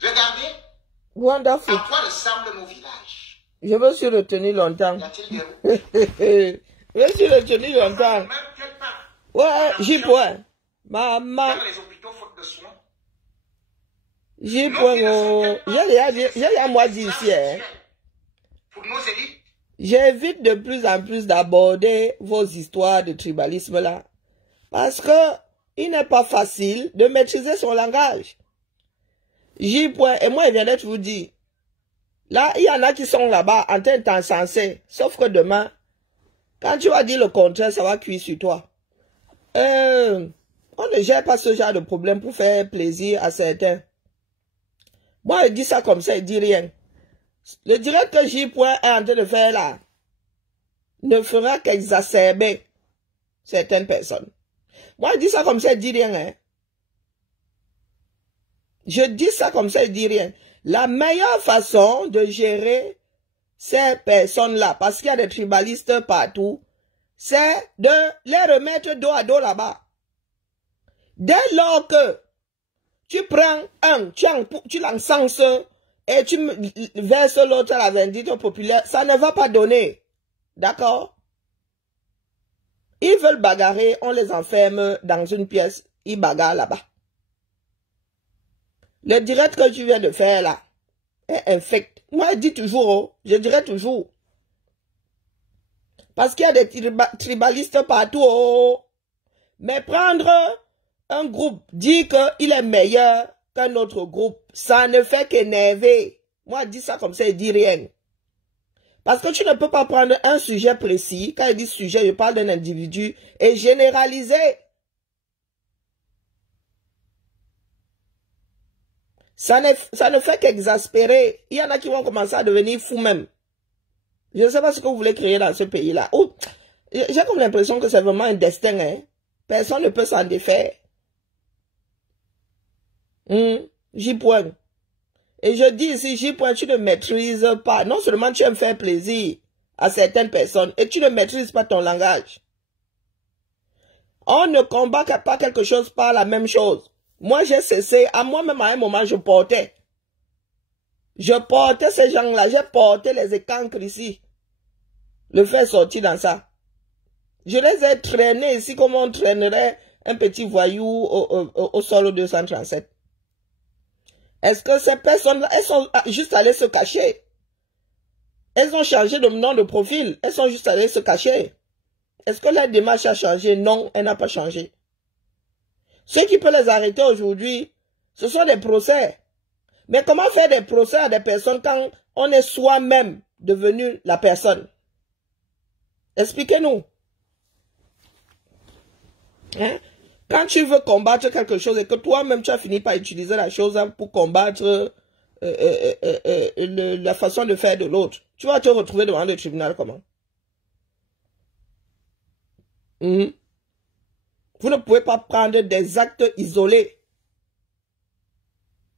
Regardez Wonderful. à quoi ressemblent nos villages. Je me suis retenu longtemps. Y a-t-il des routes? Je me suis retenu longtemps. Même quelque part. Ouais, j'y point. Maman, Dans les hôpitaux faute de soins. j'y point. J'ai à moi dit ici. Hein. Pour nos élites. J'évite de plus en plus d'aborder vos histoires de tribalisme là. Parce que il n'est pas facile de maîtriser son langage. J'y point. Et moi, je viens de vous dire. Là, il y en a qui sont là-bas en train d'encenser. Sauf que demain, quand tu vas dire le contraire, ça va cuire sur toi. On ne gère pas ce genre de problème pour faire plaisir à certains. Moi, je dis ça comme ça, il dit rien. Le direct que J. est en train de faire là ne fera qu'exacerber certaines personnes. Moi, je dis ça comme ça, il dit rien. Hein. Je dis ça comme ça, il dit rien. La meilleure façon de gérer ces personnes-là, parce qu'il y a des tribalistes partout, c'est de les remettre dos à dos là-bas. Dès lors que tu prends un, tu l'encenses et tu verses l'autre à la vindicte populaire, ça ne va pas donner. D'accord? Ils veulent bagarrer, on les enferme dans une pièce, ils bagarrent là-bas. Le direct que tu viens de faire là est infect. Moi, je dis toujours, oh, je dirais toujours. Parce qu'il y a des tribalistes partout. Oh. Mais prendre un groupe, dire qu'il est meilleur qu'un autre groupe, ça ne fait qu'énerver. Moi, je dis ça comme ça, je dis rien. Parce que tu ne peux pas prendre un sujet précis. Quand je dis sujet, je parle d'un individu et généraliser. Ça ne fait qu'exaspérer. Il y en a qui vont commencer à devenir fous même. Je ne sais pas ce que vous voulez créer dans ce pays-là. J'ai comme l'impression que c'est vraiment un destin. Hein? Personne ne peut s'en défaire. J'y pointe. Et je dis ici, j'y pointe, tu ne maîtrises pas. Non seulement tu aimes faire plaisir à certaines personnes, et tu ne maîtrises pas ton langage. On ne combat pas quelque chose par la même chose. Moi, j'ai cessé. À moi-même, à un moment, je portais. Je portais ces gens-là. J'ai porté les écancres ici. Le faire sortir dans ça. Je les ai traînés ici comme on traînerait un petit voyou au sol 237. Est-ce que ces personnes-là, elles sont juste allées se cacher? Elles ont changé de nom de profil. Elles sont juste allées se cacher. Est-ce que la démarche a changé? Non, elle n'a pas changé. Ce qui peut les arrêter aujourd'hui, ce sont des procès. Mais comment faire des procès à des personnes quand on est soi-même devenu la personne? Expliquez-nous. Hein? Quand tu veux combattre quelque chose et que toi-même tu as fini par utiliser la chose pour combattre la façon de faire de l'autre, tu vas te retrouver devant le tribunal comment? Vous ne pouvez pas prendre des actes isolés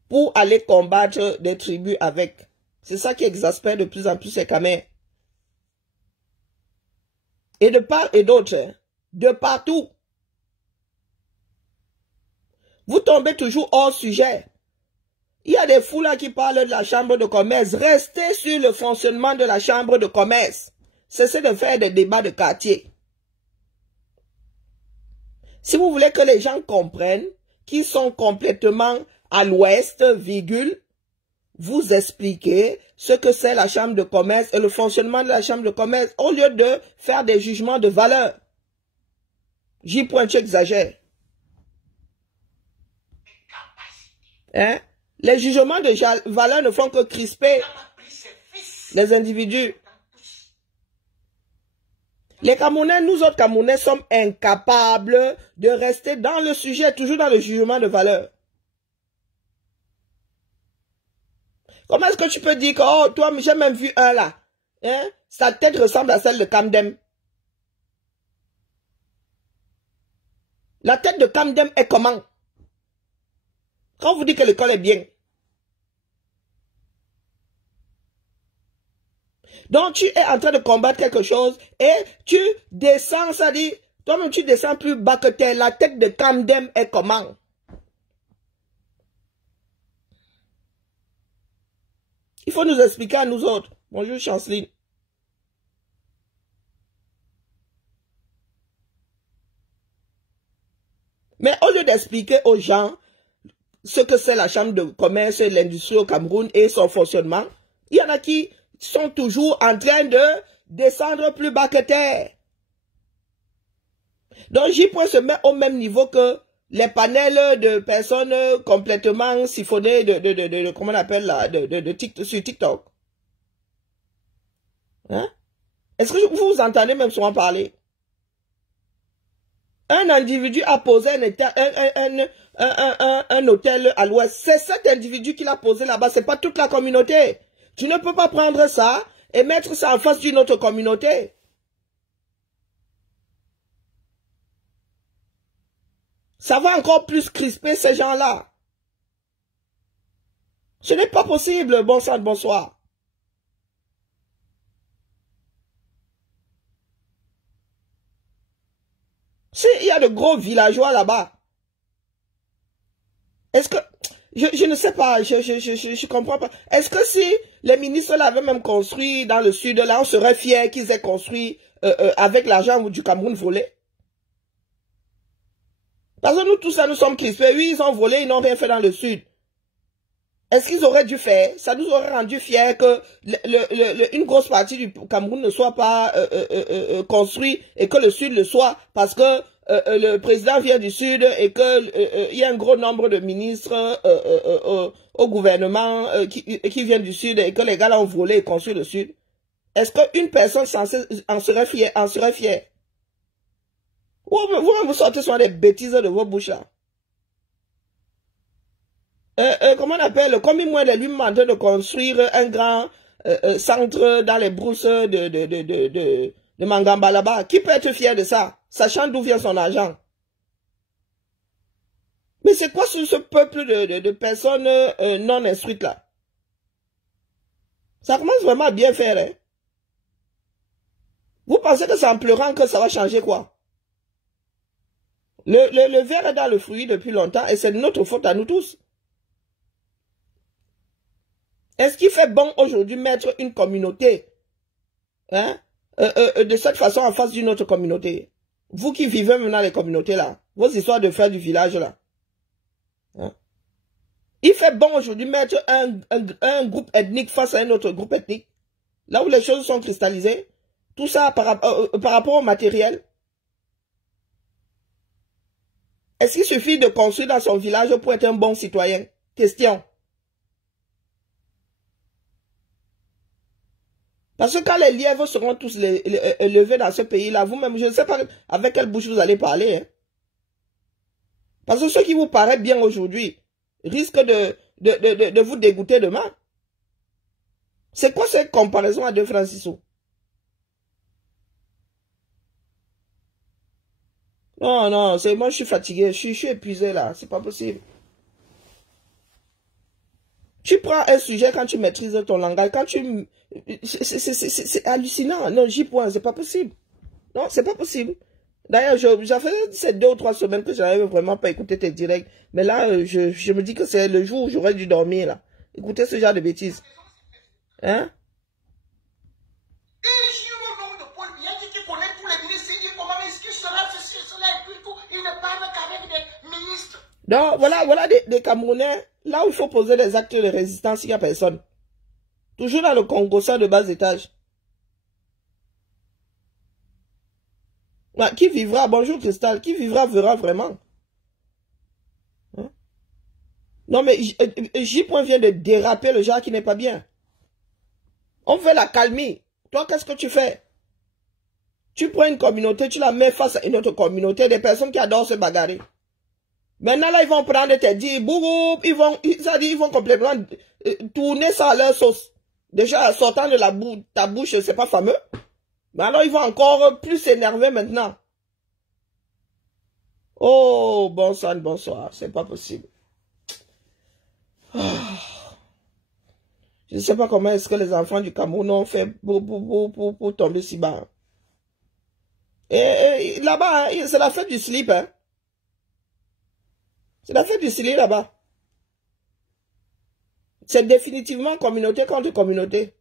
pour aller combattre des tribus avec. C'est ça qui exaspère de plus en plus ces Khmers. Et de part et d'autre, de partout. Vous tombez toujours hors sujet. Il y a des fous là qui parlent de la chambre de commerce. Restez sur le fonctionnement de la chambre de commerce. Cessez de faire des débats de quartier. Si vous voulez que les gens comprennent qu'ils sont complètement à l'ouest, virgule, vous expliquez ce que c'est la chambre de commerce et le fonctionnement de la chambre de commerce au lieu de faire des jugements de valeur. J'y pointe, tu exagères. Hein? Les jugements de valeur ne font que crisper les individus. Les Camerounais, nous autres Camerounais, sommes incapables de rester dans le sujet, toujours dans le jugement de valeur. Comment est-ce que tu peux dire que, oh, toi, j'ai même vu un là, hein? Sa tête ressemble à celle de Kamdem. La tête de Kamdem est comment? Quand vous dites que l'école est bien. Donc, tu es en train de combattre quelque chose et tu descends, ça dit, toi-même tu descends plus bas que terre. La tête de Kamdem est comment? Il faut nous expliquer à nous autres. Bonjour, Chanceline. Mais au lieu d'expliquer aux gens ce que c'est la chambre de commerce et l'industrie au Cameroun et son fonctionnement, il y en a qui sont toujours en train de descendre plus bas que terre. Donc, J-Point se met au même niveau que les panels de personnes complètement siphonnées comment on appelle là, sur TikTok. Hein? Est-ce que vous vous entendez même souvent parler? Un individu a posé un hôtel à l'ouest. C'est cet individu qui l'a posé là-bas. C'est pas toute la communauté. Tu ne peux pas prendre ça et mettre ça en face d'une autre communauté. Ça va encore plus crisper ces gens-là. Ce n'est pas possible. Bon sang, bonsoir. S'il y a de gros villageois là-bas, est-ce que... Je ne sais pas, je comprends pas. Est-ce que si les ministres l'avaient même construit dans le sud, là, on serait fiers qu'ils aient construit avec l'argent du Cameroun volé? Parce que nous, tous ça, nous sommes crispés. Oui, ils ont volé, ils n'ont rien fait dans le sud. Est-ce qu'ils auraient dû faire? Ça nous aurait rendu fiers que une grosse partie du Cameroun ne soit pas construit et que le sud le soit parce que le président vient du sud et que il y a un gros nombre de ministres au gouvernement qui viennent du sud et que les gars là ont volé et construit le sud. Est-ce qu'une personne en serait fière? Vous sortez souvent des bêtises de vos bouches là. Comment on appelle, comme moi, lui demandait de construire un grand centre dans les brousses de Mangamba là-bas. Qui peut être fier de ça, sachant d'où vient son argent? Mais c'est quoi ce peuple de personnes non instruites là? Ça commence vraiment à bien faire, hein? Vous pensez que c'est en pleurant que ça va changer quoi? Le verre est dans le fruit depuis longtemps et c'est notre faute à nous tous. Est-ce qu'il fait bon aujourd'hui mettre une communauté de cette façon en face d'une autre communauté? Vous qui vivez maintenant dans les communautés là, vos histoires de faire du village là. Hein? Il fait bon aujourd'hui mettre un groupe ethnique face à un autre groupe ethnique. Là où les choses sont cristallisées. Tout ça par rapport au matériel. Est-ce qu'il suffit de construire dans son village pour être un bon citoyen? Question. Parce que quand les lièvres seront tous élevés dans ce pays-là, vous-même, je ne sais pas avec quelle bouche vous allez parler. Hein? Parce que ce qui vous paraît bien aujourd'hui risque de vous dégoûter demain. C'est quoi cette comparaison à 2 francs 6 sous? Non, non, moi je suis fatigué, je suis épuisé là, c'est pas possible. Tu prends un sujet quand tu maîtrises ton langage, quand tu... C'est hallucinant. Non, J-Point, c'est pas possible. Non, c'est pas possible. D'ailleurs, j'ai fait ces 2 ou 3 semaines que j'avais vraiment pas écouté tes directs. Mais là, je me dis que c'est le jour où j'aurais dû dormir là. Écoutez ce genre de bêtises. Hein? Et j'ai le nom de Paul Biya qui connaît tous les ministres. Il dit comment est-ce qu'il sera ceci, cela et puis tout. Il ne parle qu'avec des ministres. Donc, voilà des Camerounais. Là où il faut poser des actes de résistance, il n'y a personne. Toujours dans le Congo, ça de bas étage. Qui vivra, bonjour Cristal, qui vivra verra vraiment. Hein? Non mais J-Point vient de déraper le genre qui n'est pas bien. On veut la calmer. Toi, qu'est-ce que tu fais? Tu prends une communauté, tu la mets face à une autre communauté, des personnes qui adorent se bagarrer. Maintenant, là, ils vont prendre tes dits, ils vont complètement tourner ça à leur sauce. Déjà, sortant de ta bouche, c'est pas fameux. Mais alors, ils vont encore plus s'énerver maintenant. Oh, bon sang, bonsoir. C'est pas possible. Je ne sais pas comment est-ce que les enfants du Cameroun ont fait pour tomber si bas. Et là-bas, hein, c'est la fête du slip. Hein. C'est la fête du slip là-bas. C'est définitivement communauté contre communauté.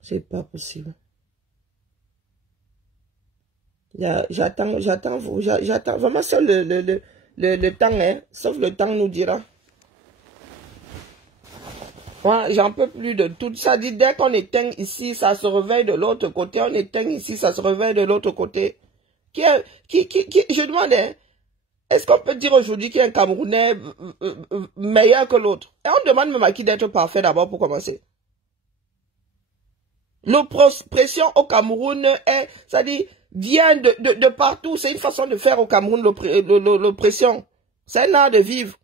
C'est pas possible. J'attends vraiment seul le temps, hein. Sauf le temps nous dira. Moi, j'en peux plus de tout ça. Dit, dès qu'on éteint ici, ça se réveille de l'autre côté. On éteint ici, ça se réveille de l'autre côté. Je demande, hein, est-ce qu'on peut dire aujourd'hui qu'il y a un Camerounais meilleur que l'autre? Et on demande même à qui d'être parfait d'abord pour commencer. L'oppression au Cameroun est, c'est-à-dire, vient de partout. C'est une façon de faire au Cameroun, l'oppression. C'est un art de vivre.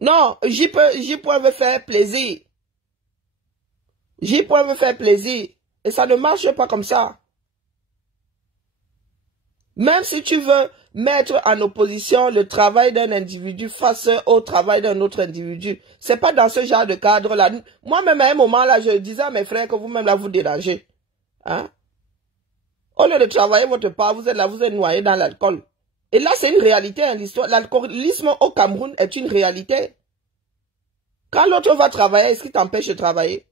Non, j'y peux faire plaisir. J'y peux faire plaisir. Et ça ne marche pas comme ça. Même si tu veux mettre en opposition le travail d'un individu face au travail d'un autre individu, c'est pas dans ce genre de cadre-là. Moi-même, à un moment, là, je disais à mes frères que vous-même, là, vous dérangez. Hein? Au lieu de travailler votre part, vous êtes là, vous êtes noyé dans l'alcool. Et là, c'est une réalité, hein, l'histoire. L'alcoolisme au Cameroun est une réalité. Quand l'autre va travailler, est-ce qu'il t'empêche de travailler?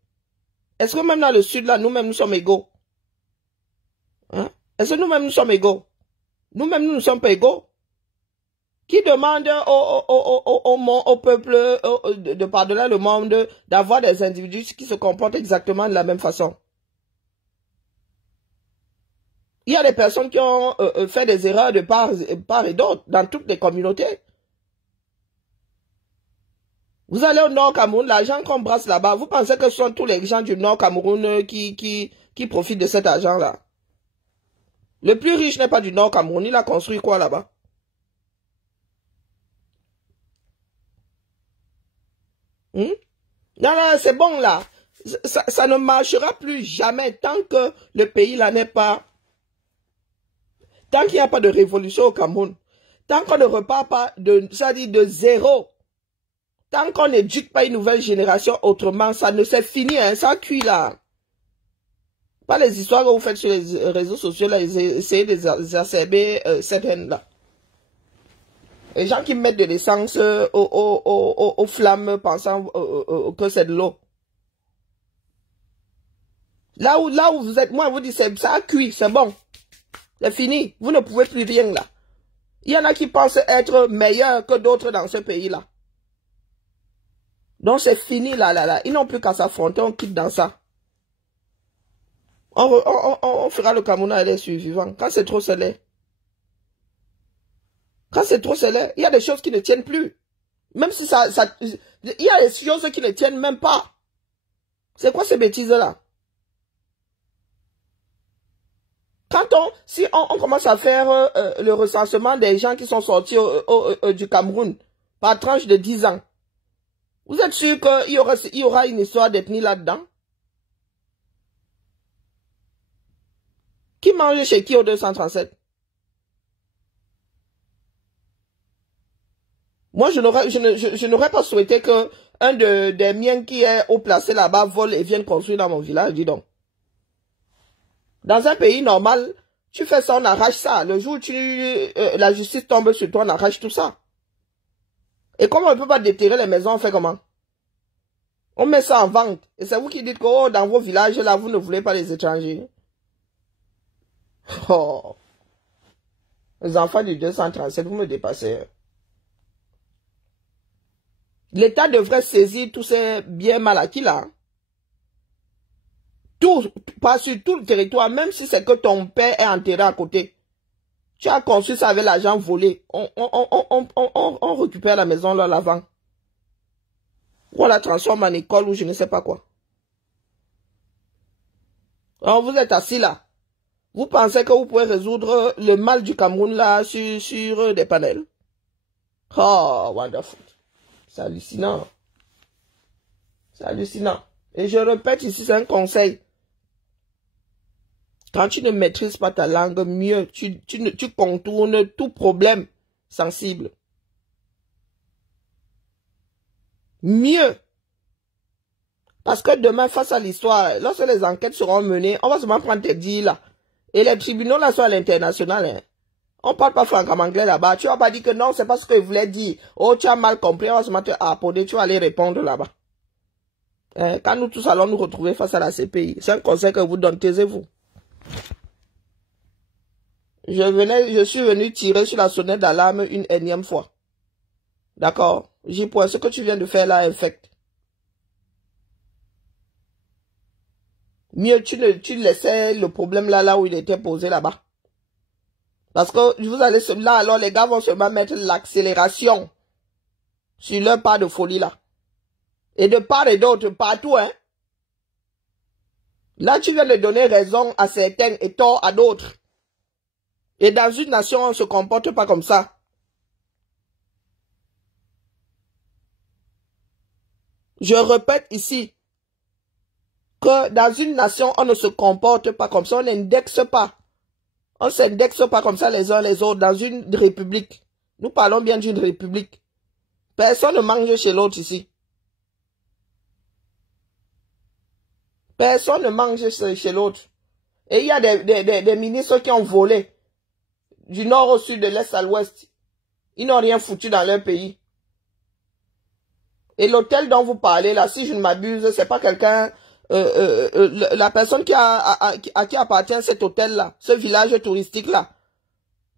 Est-ce que même dans le sud, là, nous-mêmes, nous sommes égaux? Hein? Est-ce que nous-mêmes, nous sommes égaux? Nous-mêmes, nous ne sommes pas égaux. Qui demande au peuple de par-delà le monde d'avoir des individus qui se comportent exactement de la même façon? Il y a des personnes qui ont fait des erreurs de part et d'autre dans toutes les communautés. Vous allez au Nord Cameroun, l'argent qu'on brasse là-bas, vous pensez que ce sont tous les gens du Nord Cameroun qui profitent de cet argent-là? Le plus riche n'est pas du Nord Cameroun, il a construit quoi là-bas? Non, non, c'est bon là. Ça ne marchera plus jamais tant que le pays là n'est pas... Tant qu'il n'y a pas de révolution au Cameroun. Tant qu'on ne repart pas de zéro. Tant qu'on n'éduque pas une nouvelle génération autrement, ça ne s'est fini, hein, ça cuit là. Pas les histoires que vous faites sur les réseaux sociaux là, essayez d'exacerber cette haine-là. Les gens qui mettent de l'essence aux flammes pensant que c'est de l'eau. Là où vous êtes, moi, vous dites, ça a cuit, c'est bon. C'est fini. Vous ne pouvez plus rien là. Il y en a qui pensent être meilleurs que d'autres dans ce pays-là. Donc c'est fini là. Ils n'ont plus qu'à s'affronter, on quitte dans ça. On fera le Cameroun à les survivants. Quand c'est trop scellé. Quand c'est trop scellé, il y a des choses qui ne tiennent plus. Même si il y a des choses qui ne tiennent même pas. C'est quoi ces bêtises-là? Si on commence à faire le recensement des gens qui sont sortis du Cameroun par tranche de 10 ans, vous êtes sûr qu'il y aura une histoire d'ethnie là-dedans? Qui mange chez qui au 237? Moi, je n'aurais pas souhaité que un des miens qui est haut placé là-bas vole et vienne construire dans mon village, dis donc. Dans un pays normal, tu fais ça, on arrache ça. Le jour où la justice tombe sur toi, on arrache tout ça. Et comme on ne peut pas déterrer les maisons, on fait comment? On met ça en vente. Et c'est vous qui dites que oh, dans vos villages, là, vous ne voulez pas les étrangers. Oh. Les enfants du 237, vous me dépassez. L'État devrait saisir tous ces biens mal acquis là. Tout, pas sur tout le territoire, même si c'est que ton père est enterré à côté. Tu as construit ça avec l'argent volé. On récupère la maison là, l'avant. Ou on la transforme en école ou je ne sais pas quoi. Alors vous êtes assis là. Vous pensez que vous pouvez résoudre le mal du Cameroun là sur des panels? Oh, wonderful. C'est hallucinant. C'est hallucinant. Et je répète ici, c'est un conseil. Quand tu ne maîtrises pas ta langue, mieux, tu contournes tout problème sensible. Mieux. Parce que demain, face à l'histoire, lorsque les enquêtes seront menées, on va seulement prendre tes dits là. Et les tribunaux là sont à l'international. Hein. On parle pas franco-anglais là-bas. Tu vas pas dire que non, c'est pas ce que je voulais dire. Oh, tu as mal compris, on va se mettre à appoder, tu vas aller répondre là-bas. Quand nous tous allons nous retrouver face à la CPI, c'est un conseil que vous donne, taisez-vous. Je suis venu tirer sur la sonnette d'alarme une énième fois. D'accord? J'y point, ce que tu viens de faire là infecte. Mieux, tu laissais le problème là où il était posé là-bas. Parce que vous allez là, alors les gars vont seulement mettre l'accélération sur leur pas de folie là. Et de part et d'autre, partout, hein. Là, tu viens de donner raison à certains et tort à d'autres. Et dans une nation, on ne se comporte pas comme ça. Je répète ici que dans une nation, on ne se comporte pas comme ça, on n'indexe pas. On ne s'indexe pas comme ça les uns les autres dans une république. Nous parlons bien d'une république. Personne ne mange chez l'autre ici. Personne ne mange chez l'autre. Et il y a des ministres qui ont volé du nord au sud, de l'est à l'ouest. Ils n'ont rien foutu dans leur pays. Et l'hôtel dont vous parlez là, si je ne m'abuse, c'est pas quelqu'un... la personne à qui appartient cet hôtel là, ce village touristique là,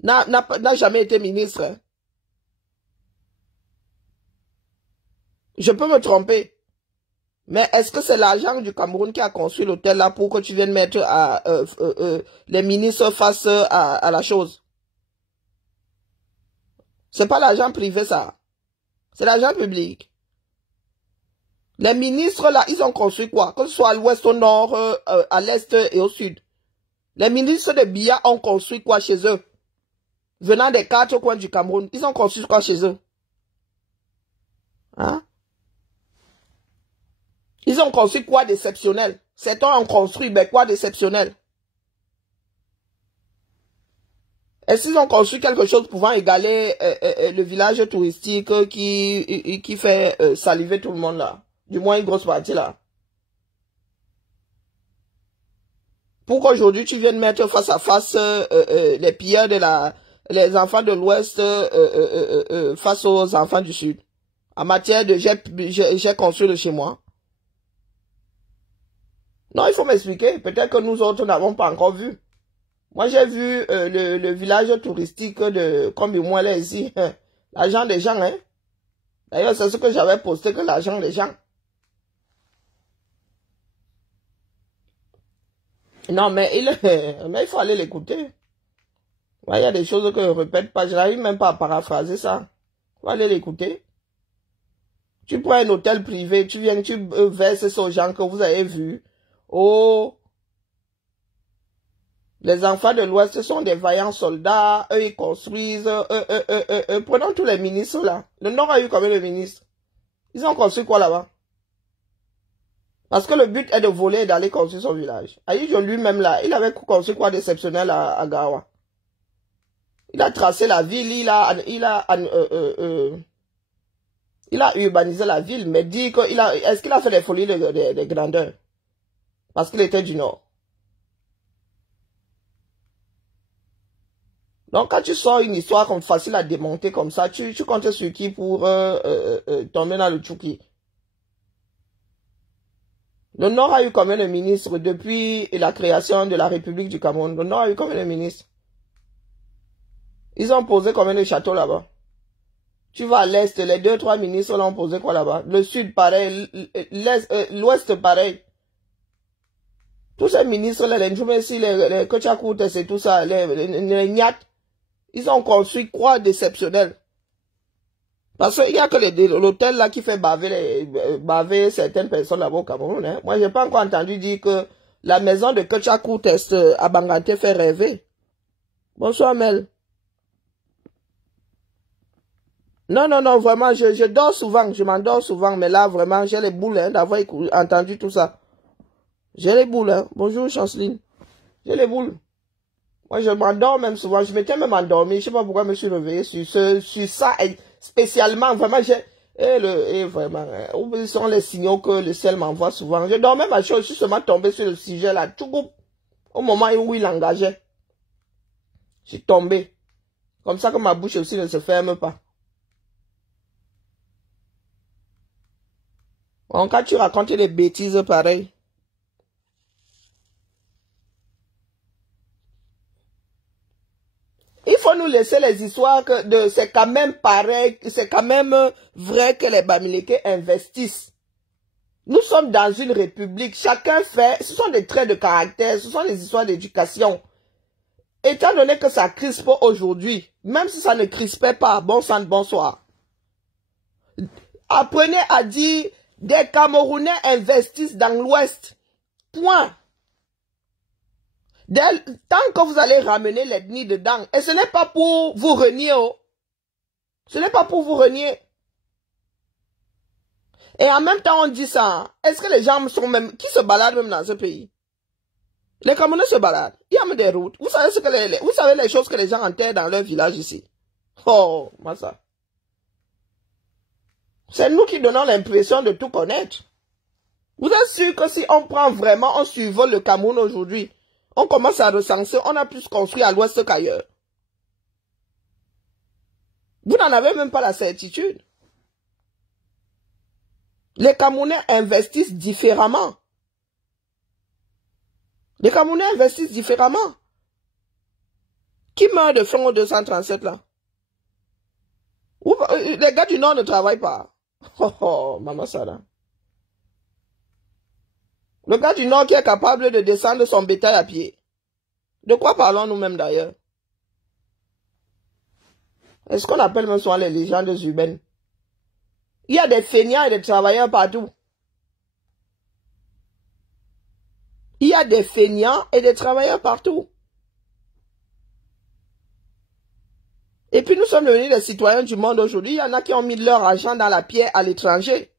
n'a jamais été ministre. Hein. Je peux me tromper. Mais est-ce que c'est l'argent du Cameroun qui a construit l'hôtel là pour que tu viennes mettre les ministres face à la chose? C'est pas l'argent privé ça. C'est l'argent public. Les ministres là, ils ont construit quoi? Que ce soit à l'ouest, au nord, à l'est et au sud. Les ministres de Biya ont construit quoi chez eux? Venant des 4 coins du Cameroun, ils ont construit quoi chez eux? Hein? Ils ont construit quoi d'exceptionnel? Certains ont construit, mais quoi d'exceptionnel? Est-ce qu'ils ont construit quelque chose pouvant égaler le village touristique qui fait saliver tout le monde là? Du moins une grosse partie là. Pour qu'aujourd'hui tu viennes mettre face à face les pilleurs les enfants de l'Ouest face aux enfants du Sud. En matière de j'ai construit de chez moi. Non, il faut m'expliquer. Peut-être que nous autres n'avons pas encore vu. Moi, j'ai vu le village touristique de combien là ici. L'argent des gens, hein. D'ailleurs, c'est ce que j'avais posté, que l'argent des gens. Non, mais il faut aller l'écouter. Il y a des choses que je ne répète pas. Je n'arrive même pas à paraphraser ça. Il faut aller l'écouter. Tu prends un hôtel privé, tu viens, tu verses ces gens que vous avez vus. Oh, les enfants de l'Ouest sont des vaillants soldats, eux ils construisent, prenons tous les ministres là. Le Nord a eu combien de ministres? Ils ont construit quoi là-bas? Parce que le but est de voler et d'aller construire son village. Aïdjo lui-même là, il avait construit quoi d'exceptionnel à Gawa? Il a tracé la ville, il a urbanisé la ville, mais dit que est-ce qu'il a fait des folies de grandeur? Parce qu'il était du Nord. Donc, quand tu sors une histoire comme facile à démonter comme ça, tu comptes sur qui pour tomber dans le Tchouki? Le Nord a eu combien de ministres depuis la création de la République du Cameroun? Le Nord a eu combien de ministres? Ils ont posé combien de châteaux là-bas? Tu vas à l'Est, les 2-3 ministres là ont posé quoi là-bas? Le Sud, pareil. L'Ouest, pareil. Tous ces ministres-là, les Njoumessi, les Kochakoutes, c'est tout ça, les Nyat, ils ont construit quoi d'exceptionnel? Parce qu'il n'y a que l'hôtel là qui fait baver certaines personnes là-bas au Cameroun. Hein. Moi, j'ai pas encore entendu dire que la maison de Kochakoutes à Banganté fait rêver. Bonsoir, Mel. Non, vraiment, je dors souvent, je m'endors souvent, mais là, vraiment, j'ai les boules hein, d'avoir entendu tout ça. J'ai les boules, hein. Bonjour, Chanceline. J'ai les boules. Moi, je m'endors même souvent. Je m'étais même endormi. Je sais pas pourquoi je me suis réveillé sur ça. Spécialement, vraiment, vraiment, où sont les signaux que le ciel m'envoie souvent. Je dormais ma chose. Je suis seulement tombé sur le sujet là. Tout au moment où il engageait. Je suis tombé. Comme ça que ma bouche aussi ne se ferme pas. En cas, tu racontes des bêtises pareilles. Il faut nous laisser les histoires que c'est quand même pareil, c'est quand même vrai que les Bamileke investissent. Nous sommes dans une république, chacun fait, ce sont des traits de caractère, ce sont des histoires d'éducation. Étant donné que ça crispe aujourd'hui, même si ça ne crispait pas, bon sang de bonsoir. Apprenez à dire, des Camerounais investissent dans l'Ouest. Point. Tant que vous allez ramener l'ethnie dedans, et ce n'est pas pour vous renier, oh. Ce n'est pas pour vous renier. Et en même temps, on dit ça. Est-ce que les gens sont même... Qui se baladent même dans ce pays? Les Camerounais se baladent. Il y a même des routes. Vous savez, vous savez les choses que les gens enterrent dans leur village ici. Oh, Massa. C'est nous qui donnons l'impression de tout connaître. Vous êtes sûr que si on prend vraiment, on survole le Cameroun aujourd'hui, on commence à recenser, on a plus construit à l'ouest qu'ailleurs. Vous n'en avez même pas la certitude. Les Camerounais investissent différemment. Les Camerounais investissent différemment. Qui meurt de faim au 237 là? Les gars du Nord ne travaillent pas. Oh, oh, maman Sada. Le gars du Nord qui est capable de descendre son bétail à pied. De quoi parlons nous-mêmes d'ailleurs? Est-ce qu'on appelle même souvent les légendes urbaines? Il y a des feignants et des travailleurs partout. Il y a des feignants et des travailleurs partout. Et puis nous sommes devenus les citoyens du monde aujourd'hui. Il y en a qui ont mis leur argent dans la pierre à l'étranger.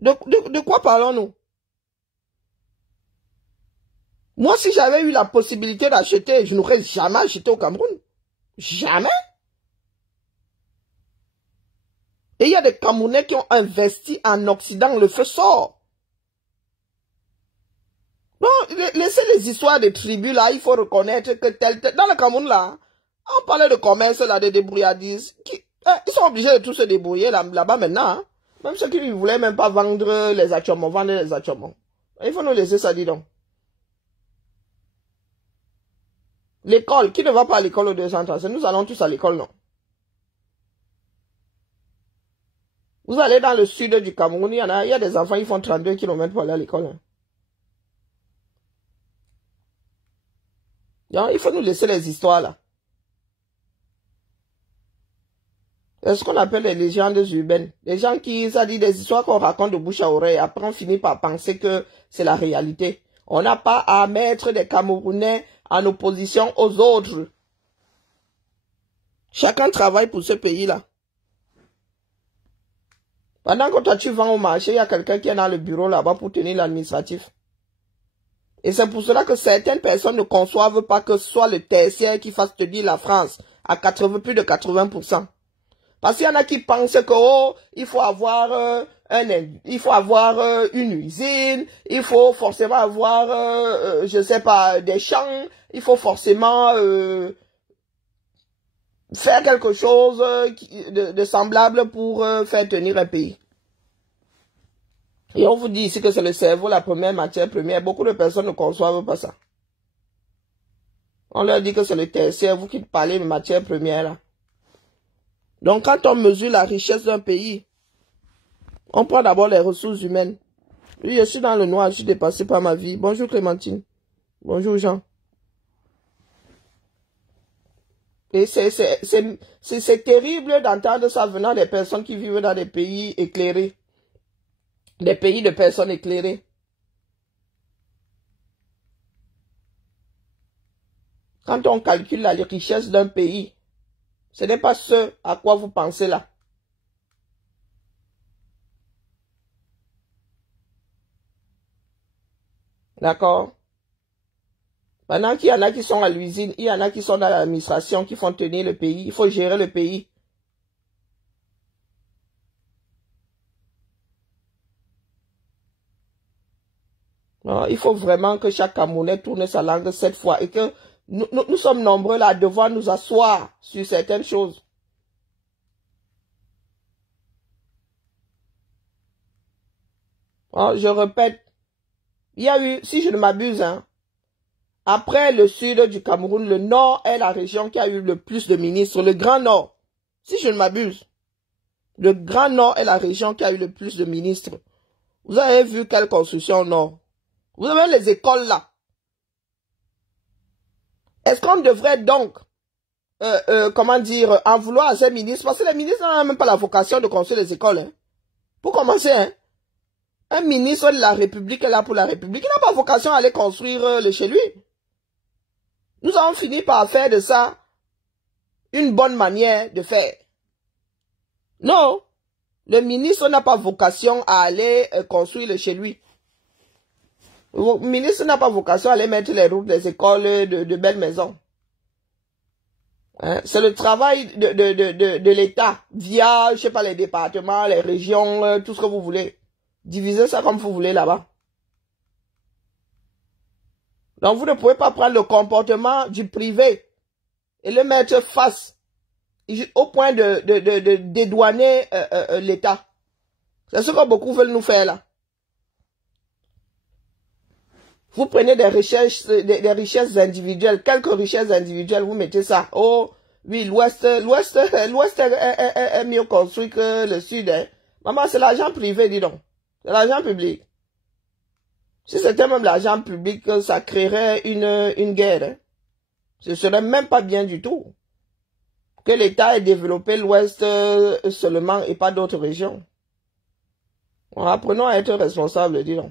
De quoi parlons-nous? Moi, si j'avais eu la possibilité d'acheter, je n'aurais jamais acheté au Cameroun. Jamais. Et il y a des Camerounais qui ont investi en Occident, le feu sort. Bon, laissez les histoires des tribus là, il faut reconnaître que dans le Cameroun là, on parlait de commerce là, de débrouillardise. Ils sont obligés de tous se débrouiller là-bas maintenant. Hein. Même ceux qui ne voulaient même pas vendre les achomons, vendre les achomons. Il faut nous laisser ça, dis donc. L'école, qui ne va pas à l'école au 230? Nous allons tous à l'école, non? Vous allez dans le sud du Cameroun, il y a des enfants qui font 32 km pour aller à l'école. Hein. Donc, il faut nous laisser les histoires là. C'est ce qu'on appelle les légendes urbaines. Les gens qui, ça dit des histoires qu'on raconte de bouche à oreille. Après, on finit par penser que c'est la réalité. On n'a pas à mettre des Camerounais en opposition aux autres. Chacun travaille pour ce pays-là. Pendant que toi tu vends au marché, il y a quelqu'un qui est dans le bureau là-bas pour tenir l'administratif. Et c'est pour cela que certaines personnes ne conçoivent pas que ce soit le tertiaire qui fasse tenir la France à plus de 80%. Parce qu'il y en a qui pensent que oh, il faut avoir une usine, il faut forcément avoir je sais pas des champs, il faut forcément faire quelque chose de semblable pour faire tenir un pays. Et on vous dit ici que c'est le cerveau, la première matière première. Beaucoup de personnes ne conçoivent pas ça. On leur dit que c'est le tertiaire, vous qui parlez de matière première là. Donc quand on mesure la richesse d'un pays, on prend d'abord les ressources humaines. Oui, je suis dans le noir, je suis dépassé par ma vie. Bonjour Clémentine. Bonjour Jean. Et c'est terrible d'entendre ça venant des personnes qui vivent dans des pays éclairés. Des pays de personnes éclairées. Quand on calcule la richesse d'un pays, ce n'est pas ce à quoi vous pensez là. D'accord? Maintenant qu'il y en a qui sont à l'usine, il y en a qui sont dans l'administration, qui font tenir le pays. Il faut gérer le pays. Non, il faut vraiment que chaque Camerounais tourne sa langue 7 fois et que Nous sommes nombreux là à devoir nous asseoir sur certaines choses. Oh, je répète, il y a eu, si je ne m'abuse, hein, après le sud du Cameroun, le nord est la région qui a eu le plus de ministres, le Grand Nord. Si je ne m'abuse, le Grand Nord est la région qui a eu le plus de ministres. Vous avez vu quelle construction au nord? Vous avez les écoles là. Est-ce qu'on devrait donc, comment dire, en vouloir à ces ministres? Parce que les ministres n'ont même pas la vocation de construire les écoles. Hein. Pour commencer, hein, un ministre de la République est là pour la République. Il n'a pas vocation à aller construire le chez lui. Nous avons fini par faire de ça une bonne manière de faire. Non, le ministre n'a pas vocation à aller construire le chez lui. Le ministre n'a pas vocation à aller mettre les routes des écoles de belles maisons. Hein? C'est le travail de l'État via, je sais pas, les départements, les régions, tout ce que vous voulez. Divisez ça comme vous voulez là-bas. Donc vous ne pouvez pas prendre le comportement du privé et le mettre face au point de dédouaner l'État. C'est ce que beaucoup veulent nous faire là. Vous prenez des richesses individuelles, quelques richesses individuelles, vous mettez ça. Oh, oui, l'Ouest est mieux construit que le Sud. Hein. Maman, c'est l'argent privé, dis donc. C'est l'argent public. Si c'était même l'argent public, ça créerait une guerre. Hein. Ce serait même pas bien du tout. Que l'État ait développé l'Ouest seulement et pas d'autres régions. Bon, apprenons à être responsables, dis donc.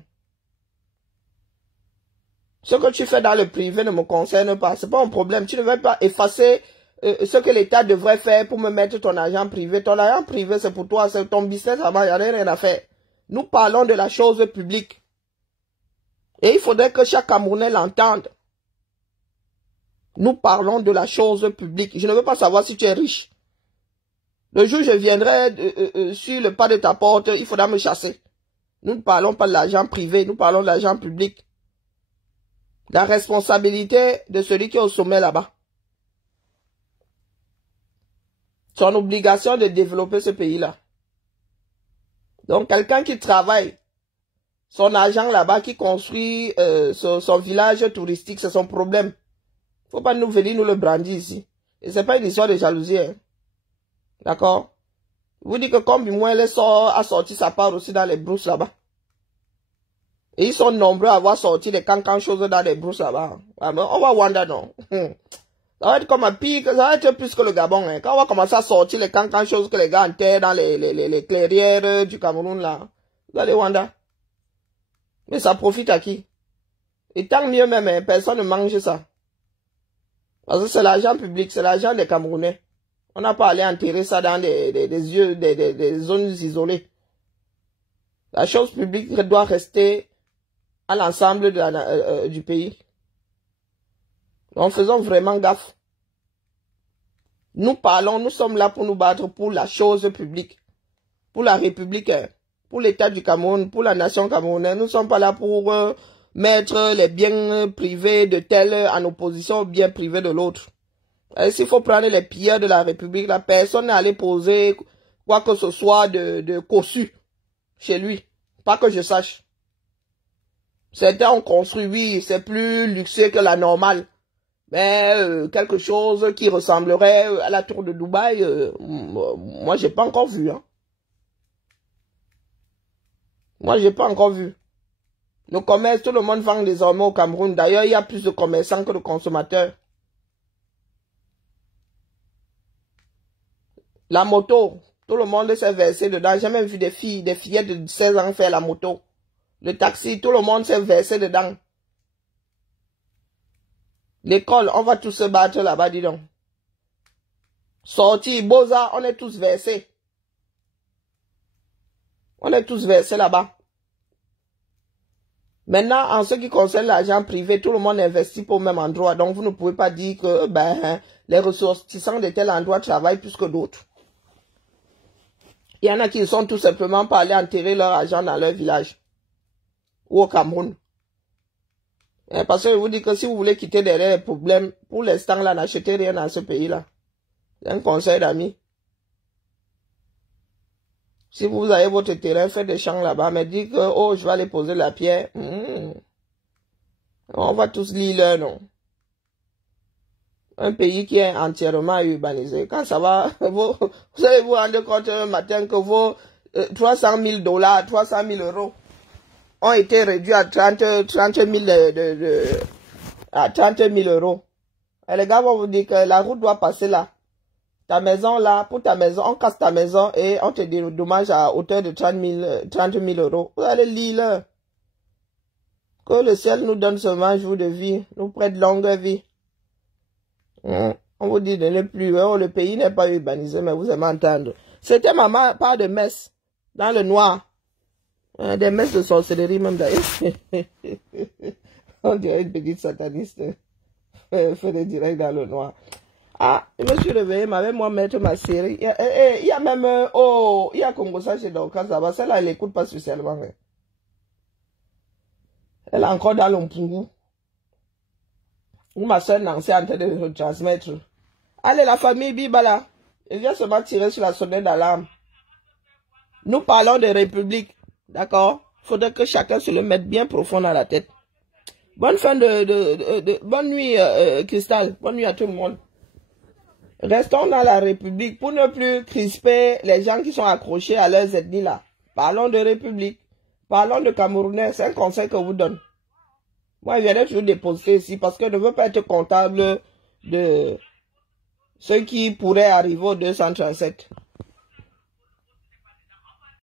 Ce que tu fais dans le privé ne me concerne pas. C'est pas un problème. Tu ne veux pas effacer ce que l'État devrait faire pour me mettre ton argent privé. Ton argent privé, c'est pour toi, c'est ton business, il n'y a rien à faire. Nous parlons de la chose publique. Et il faudrait que chaque Camerounais l'entende. Nous parlons de la chose publique. Je ne veux pas savoir si tu es riche. Le jour où je viendrai sur le pas de ta porte, il faudra me chasser. Nous ne parlons pas de l'argent privé, nous parlons de l'argent public. La responsabilité de celui qui est au sommet là-bas. Son obligation de développer ce pays-là. Donc, quelqu'un qui travaille, son argent là-bas, qui construit son village touristique, c'est son problème. Faut pas nous venir nous le brandir ici. Et c'est pas une histoire de jalousie. Hein. D'accord? Vous dites que comme moi, elle a sorti sa part aussi dans les brousses là-bas. Et ils sont nombreux à avoir sorti des cancans choses dans les brousses là-bas. On va Wanda, non. Ça va être comme un pic, ça va être plus que le Gabon. Hein. Quand on va commencer à sortir les cancans choses que les gars enterrent dans les clairières du Cameroun là. Vous allez Wanda. Mais ça profite à qui? Et tant mieux même, hein, personne ne mange ça. Parce que c'est l'argent public, c'est l'argent des Camerounais. On n'a pas allé enterrer ça dans des zones isolées. La chose publique doit rester à l'ensemble du pays. Donc faisons vraiment gaffe. Nous parlons, nous sommes là pour nous battre pour la chose publique. Pour la République, pour l'État du Cameroun, pour la nation camerounaise. Nous ne sommes pas là pour mettre les biens privés de tel en opposition aux biens privés de l'autre. S'il faut prendre les pilleurs de la République, la personne n'est allée poser quoi que ce soit de cossu chez lui. Pas que je sache. Certains ont construit, oui, c'est plus luxueux que la normale. Mais quelque chose qui ressemblerait à la tour de Dubaï, moi j'ai pas encore vu. Hein. Moi j'ai pas encore vu. Le commerce, tout le monde vend désormais au Cameroun. D'ailleurs, il y a plus de commerçants que de consommateurs. La moto, tout le monde s'est versé dedans. J'ai même vu des fillettes de 16 ans faire la moto. Le taxi, tout le monde s'est versé dedans. L'école, on va tous se battre là-bas, dis donc. Sorti, Beaux-Arts, on est tous versés. On est tous versés là-bas. Maintenant, en ce qui concerne l'argent privé, tout le monde investit pour le même endroit. Donc, vous ne pouvez pas dire que les ressortissants de tel endroit travaillent plus que d'autres. Il y en a qui sont tout simplement pas allés enterrer leur argent dans leur village. Ou au Cameroun. Parce que je vous dis que si vous voulez quitter derrière les problèmes, pour l'instant là, n'achetez rien dans ce pays-là. C'est un conseil d'amis. Si vous avez votre terrain, faites des champs là-bas, mais dites que, oh, je vais aller poser la pierre. On va tous lire là, non? Un pays qui est entièrement urbanisé. Quand ça va, vous allez vous rendre compte un matin que vos 300 000 $, 300 000 euros ont été réduits à 30 000 euros. Et les gars vont vous dire que la route doit passer là. Ta maison là, pour ta maison, on casse ta maison et on te dédommage à hauteur de 30 000 euros. Vous allez lire là. Que le ciel nous donne seulement un jour de vie, nous prête longue vie. On vous dit de ne plus, oh, le pays n'est pas urbanisé, mais vous aimez entendre. C'était maman part de messe, dans le noir. Des messes de sorcellerie même d'ailleurs. On dirait une petite sataniste. Fait des directs dans le noir. Ah, je me suis réveillé, m'avait moi mettre ma série. Il y a même, oh, il y a Congo ça chez Dorcas, là-bas. Celle-là, elle n'écoute pas spécialement. Mais. Elle est encore dans l'Ompungu. Où ma soeur Nancy est en train de transmettre. Allez, la famille Bibala. Elle vient seulement tirer sur la sonnette d'alarme. Nous parlons de République. D'accord? Faudrait que chacun se le mette bien profond dans la tête. Bonne fin bonne nuit, Cristal. Bonne nuit à tout le monde. Restons dans la République pour ne plus crisper les gens qui sont accrochés à leurs ethnies là. Parlons de République. Parlons de Camerounais. C'est un conseil que je vous donne. Moi, je viens toujours déposer ici parce que je ne veux pas être comptable de ceux qui pourraient arriver au 237.